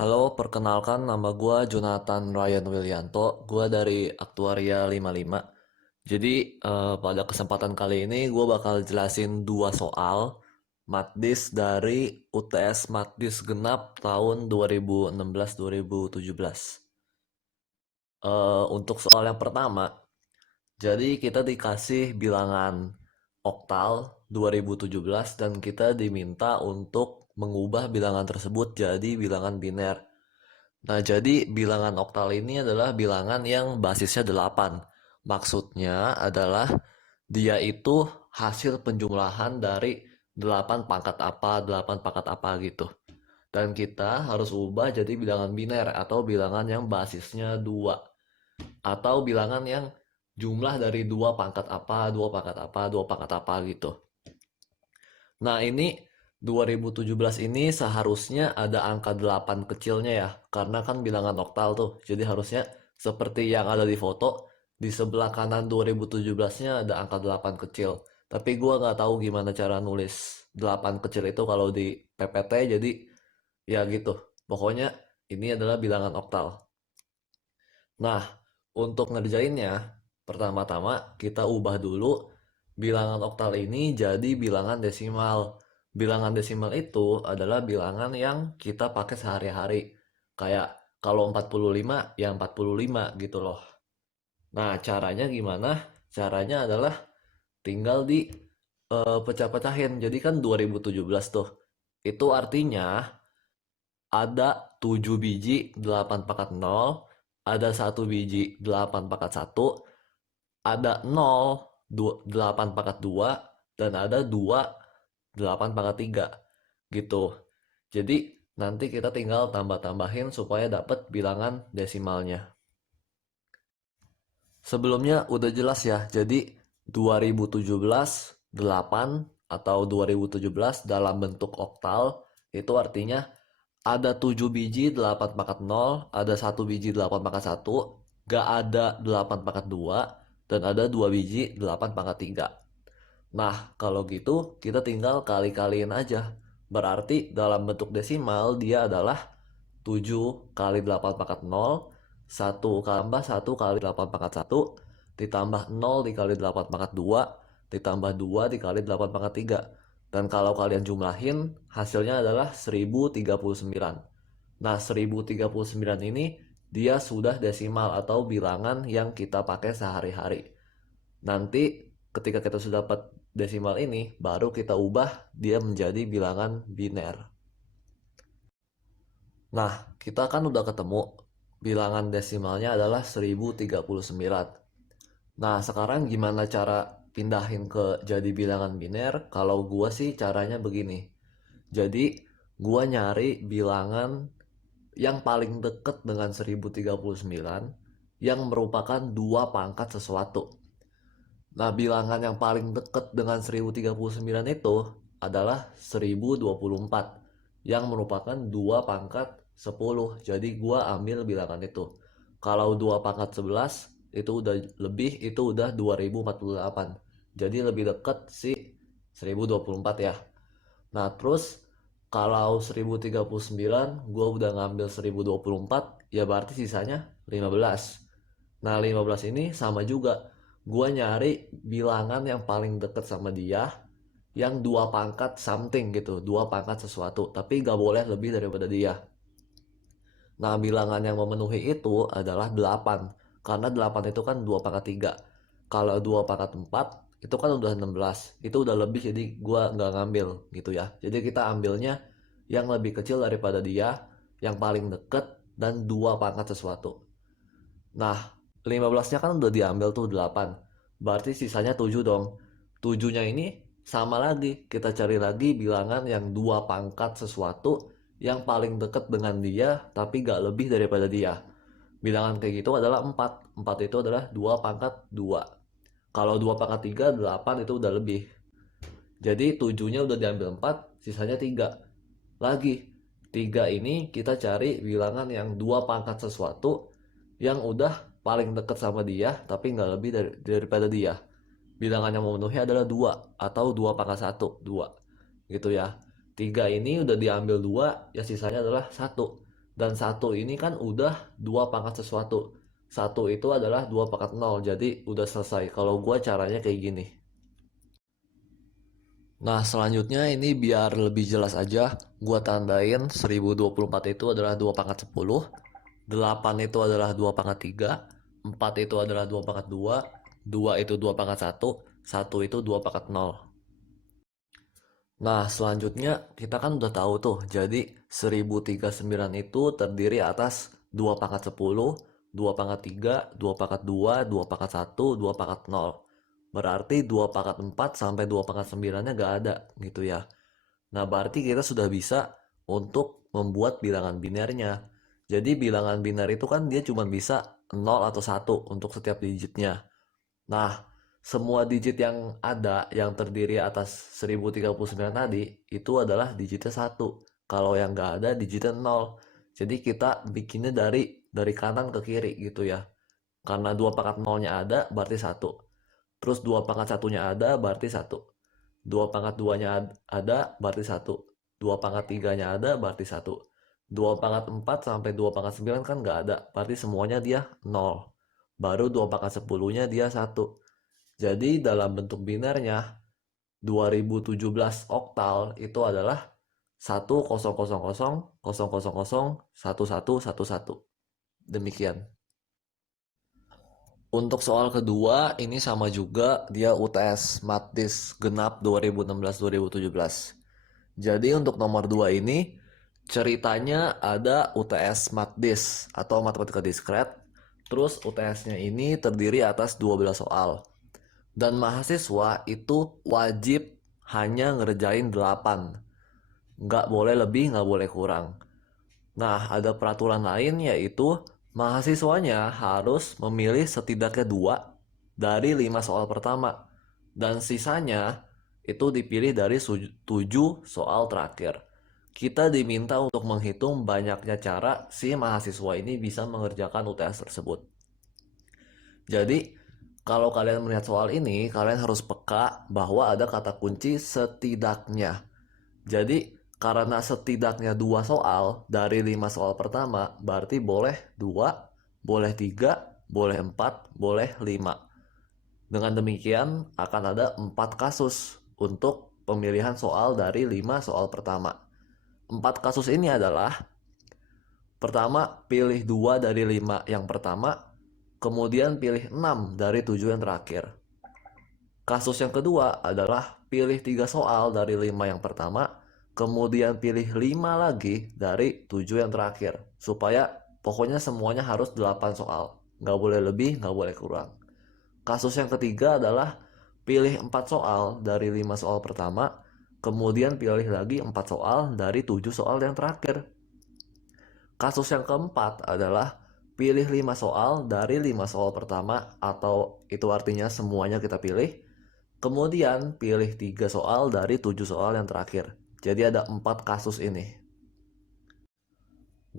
Halo, perkenalkan nama gue Jonathan Ryan Willianto. Gue dari Aktuaria 55. Jadi, pada kesempatan kali ini gue bakal jelasin dua soal Matdis dari UTS Matdis Genap tahun 2016-2017. Untuk soal yang pertama, jadi kita dikasih bilangan oktal 2017 dan kita diminta untuk mengubah bilangan tersebut jadi bilangan biner. Nah, jadi bilangan oktal ini adalah bilangan yang basisnya 8. Maksudnya adalah dia itu hasil penjumlahan dari 8 pangkat apa, 8 pangkat apa gitu. Dan kita harus ubah jadi bilangan biner atau bilangan yang basisnya 2. Atau bilangan yang jumlah dari 2 pangkat apa, 2 pangkat apa, 2 pangkat apa gitu. Nah, ini 2017 ini seharusnya ada angka 8 kecilnya ya, karena kan bilangan oktal tuh. Jadi harusnya seperti yang ada di foto, di sebelah kanan 2017-nya ada angka 8 kecil. Tapi gua nggak tahu gimana cara nulis 8 kecil itu kalau di PPT, jadi ya gitu. Pokoknya ini adalah bilangan oktal. Nah, untuk ngerjainnya, pertama-tama kita ubah dulu bilangan oktal ini jadi bilangan desimal. Bilangan desimal itu adalah bilangan yang kita pakai sehari-hari. Kayak kalau 45 ya 45 gitu loh. Nah, caranya gimana? Caranya adalah tinggal di pecah-pecahin. Jadi kan 2017 tuh. Itu artinya ada 7 biji 8 pangkat 0, ada 1 biji 8 pangkat 1, ada 0 8 pangkat 2, dan ada 2 8 pangkat 3 gitu. Jadi nanti kita tinggal tambah-tambahin supaya dapat bilangan desimalnya. Sebelumnya udah jelas ya, jadi 2017 8 atau 2017 dalam bentuk oktal itu artinya ada 7 biji 8 pangkat 0, ada 1 biji 8 pangkat 1, gak ada 8 pangkat 2, dan ada 2 biji 8 pangkat 3. Nah, kalau gitu kita tinggal kali-kaliin aja. Berarti dalam bentuk desimal dia adalah 7 kali 8 pangkat 0, 1 tambah 1 kali 8 pangkat 1, ditambah 0 dikali 8 pangkat 2, ditambah 2 dikali 8 pangkat 3. Dan kalau kalian jumlahin, hasilnya adalah 1039. Nah, 1039 ini dia sudah desimal atau bilangan yang kita pakai sehari-hari. Nanti ketika kita sudah dapat desimal ini, baru kita ubah dia menjadi bilangan biner. Nah, kita kan udah ketemu bilangan desimalnya adalah 1039. Nah, sekarang gimana cara pindahin ke jadi bilangan biner? Kalau gua sih caranya begini. Jadi, gua nyari bilangan yang paling deket dengan 1039 yang merupakan dua pangkat sesuatu. Nah, bilangan yang paling dekat dengan 1039 itu adalah 1024 yang merupakan 2 pangkat 10. Jadi gua ambil bilangan itu. Kalau 2 pangkat 11 itu udah lebih, itu udah 2048. Jadi lebih dekat si 1024 ya. Nah, terus kalau 1039 gua udah ngambil 1024, ya berarti sisanya 15. Nah, 15 ini sama juga. Gua nyari bilangan yang paling deket sama dia yang dua pangkat something gitu, dua pangkat sesuatu, tapi gak boleh lebih daripada dia. Nah, bilangan yang memenuhi itu adalah 8. Karena 8 itu kan 2 pangkat 3. Kalau 2 pangkat 4 itu kan udah 16. Itu udah lebih, jadi gua nggak ngambil gitu ya. Jadi kita ambilnya yang lebih kecil daripada dia, yang paling deket, dan 2 pangkat sesuatu. Nah, 15-nya kan udah diambil tuh 8. Berarti sisanya 7 dong. 7-nya ini sama lagi. Kita cari lagi bilangan yang 2 pangkat sesuatu yang paling deket dengan dia tapi gak lebih daripada dia. Bilangan kayak gitu adalah 4. 4 itu adalah 2 pangkat 2. Kalau 2 pangkat 3, 8 itu udah lebih. Jadi 7-nya udah diambil 4, sisanya 3. Lagi, 3 ini kita cari bilangan yang 2 pangkat sesuatu yang udah paling deket sama dia tapi nggak lebih daripada dia. Bilangan yang memenuhi adalah 2 atau 2 pangkat 1, 2 gitu ya. 3 ini udah diambil 2, ya sisanya adalah 1. Dan 1 ini kan udah 2 pangkat sesuatu. 1 itu adalah 2 pangkat 0, jadi udah selesai. Kalau gua caranya kayak gini. Nah, selanjutnya ini biar lebih jelas aja, gua tandain 1024 itu adalah 2 pangkat 10, 8 itu adalah 2 pangkat 3, 4 itu adalah 2 pangkat 2, 2 itu 2 pangkat 1, 1 itu 2 pangkat 0. Nah, selanjutnya kita kan udah tahu tuh, jadi 1039 itu terdiri atas 2 pangkat 10, 2 pangkat 3, 2 pangkat 2, 2 pangkat 1, 2 pangkat 0. Berarti 2 pangkat 4 sampai 2 pangkat 9-nya gak ada gitu ya. Nah, berarti kita sudah bisa untuk membuat bilangan binernya. Jadi bilangan biner itu kan dia cuma bisa 0 atau 1 untuk setiap digitnya. Nah, semua digit yang ada yang terdiri atas 1039 tadi itu adalah digitnya 1. Kalau yang nggak ada digitnya 0. Jadi kita bikinnya dari kanan ke kiri gitu ya. Karena 2 pangkat 0-nya ada berarti 1. Terus 2 pangkat 1-nya ada berarti 1. 2 pangkat 2-nya ada berarti 1. 2 pangkat 3-nya ada berarti 1. 2 pangkat 4 sampai 2 pangkat 9 kan nggak ada. Berarti semuanya dia 0. Baru 2 pangkat 10-nya dia 1. Jadi dalam bentuk binernya 2017 oktal itu adalah 1000001111. Demikian. Untuk soal kedua ini sama juga, dia UTS Matdis genap 2016-2017. Jadi untuk nomor 2 ini ceritanya ada UTS Matdis atau matematika diskret. Terus UTS-nya ini terdiri atas 12 soal. Dan mahasiswa itu wajib hanya ngerjain 8. Nggak boleh lebih, nggak boleh kurang. Nah, ada peraturan lain yaitu mahasiswanya harus memilih setidaknya 2 dari 5 soal pertama. Dan sisanya itu dipilih dari 7 soal terakhir. Kita diminta untuk menghitung banyaknya cara si mahasiswa ini bisa mengerjakan UTS tersebut. Jadi, kalau kalian melihat soal ini, kalian harus peka bahwa ada kata kunci setidaknya. Jadi, karena setidaknya 2 soal dari 5 soal pertama, berarti boleh 2, boleh 3, boleh 4, boleh 5. Dengan demikian, akan ada 4 kasus untuk pemilihan soal dari 5 soal pertama. 4 kasus ini adalah: pertama, pilih 2 dari 5 yang pertama, kemudian pilih 6 dari 7 yang terakhir. Kasus yang kedua adalah pilih 3 soal dari 5 yang pertama, kemudian pilih 5 lagi dari 7 yang terakhir. Supaya pokoknya semuanya harus 8 soal. Nggak boleh lebih, nggak boleh kurang. Kasus yang ketiga adalah pilih 4 soal dari 5 soal pertama, kemudian pilih lagi 4 soal dari 7 soal yang terakhir. Kasus yang keempat adalah pilih 5 soal dari 5 soal pertama, atau itu artinya semuanya kita pilih. Kemudian pilih 3 soal dari 7 soal yang terakhir. Jadi ada 4 kasus ini.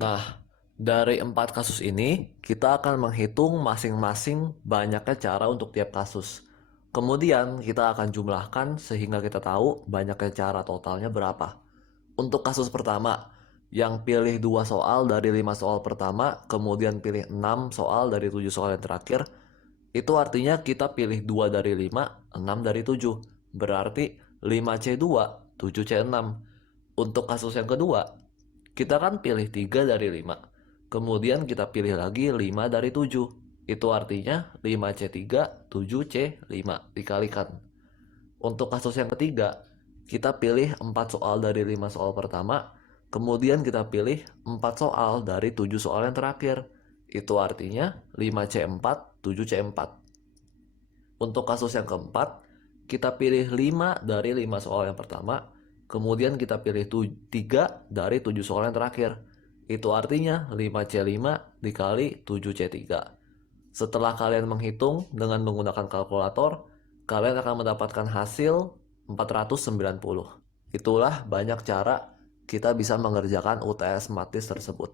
Nah, dari 4 kasus ini kita akan menghitung masing-masing banyaknya cara untuk tiap kasus. Kemudian kita akan jumlahkan sehingga kita tahu banyaknya cara totalnya berapa. Untuk kasus pertama, yang pilih 2 soal dari 5 soal pertama, kemudian pilih 6 soal dari 7 soal yang terakhir, itu artinya kita pilih 2 dari 5, 6 dari 7. Berarti 5C2, 7C6. Untuk kasus yang kedua, kita kan pilih 3 dari 5. Kemudian kita pilih lagi 5 dari 7. Itu artinya 5C3, 7C5 dikalikan. Untuk kasus yang ketiga, kita pilih 4 soal dari 5 soal pertama, kemudian kita pilih 4 soal dari 7 soal yang terakhir. Itu artinya 5C4, 7C4. Untuk kasus yang keempat, kita pilih 5 dari 5 soal yang pertama, kemudian kita pilih 3 dari 7 soal yang terakhir. Itu artinya 5C5 dikali 7C3. Setelah kalian menghitung dengan menggunakan kalkulator, kalian akan mendapatkan hasil 490. Itulah banyak cara kita bisa mengerjakan UTS Matdis tersebut.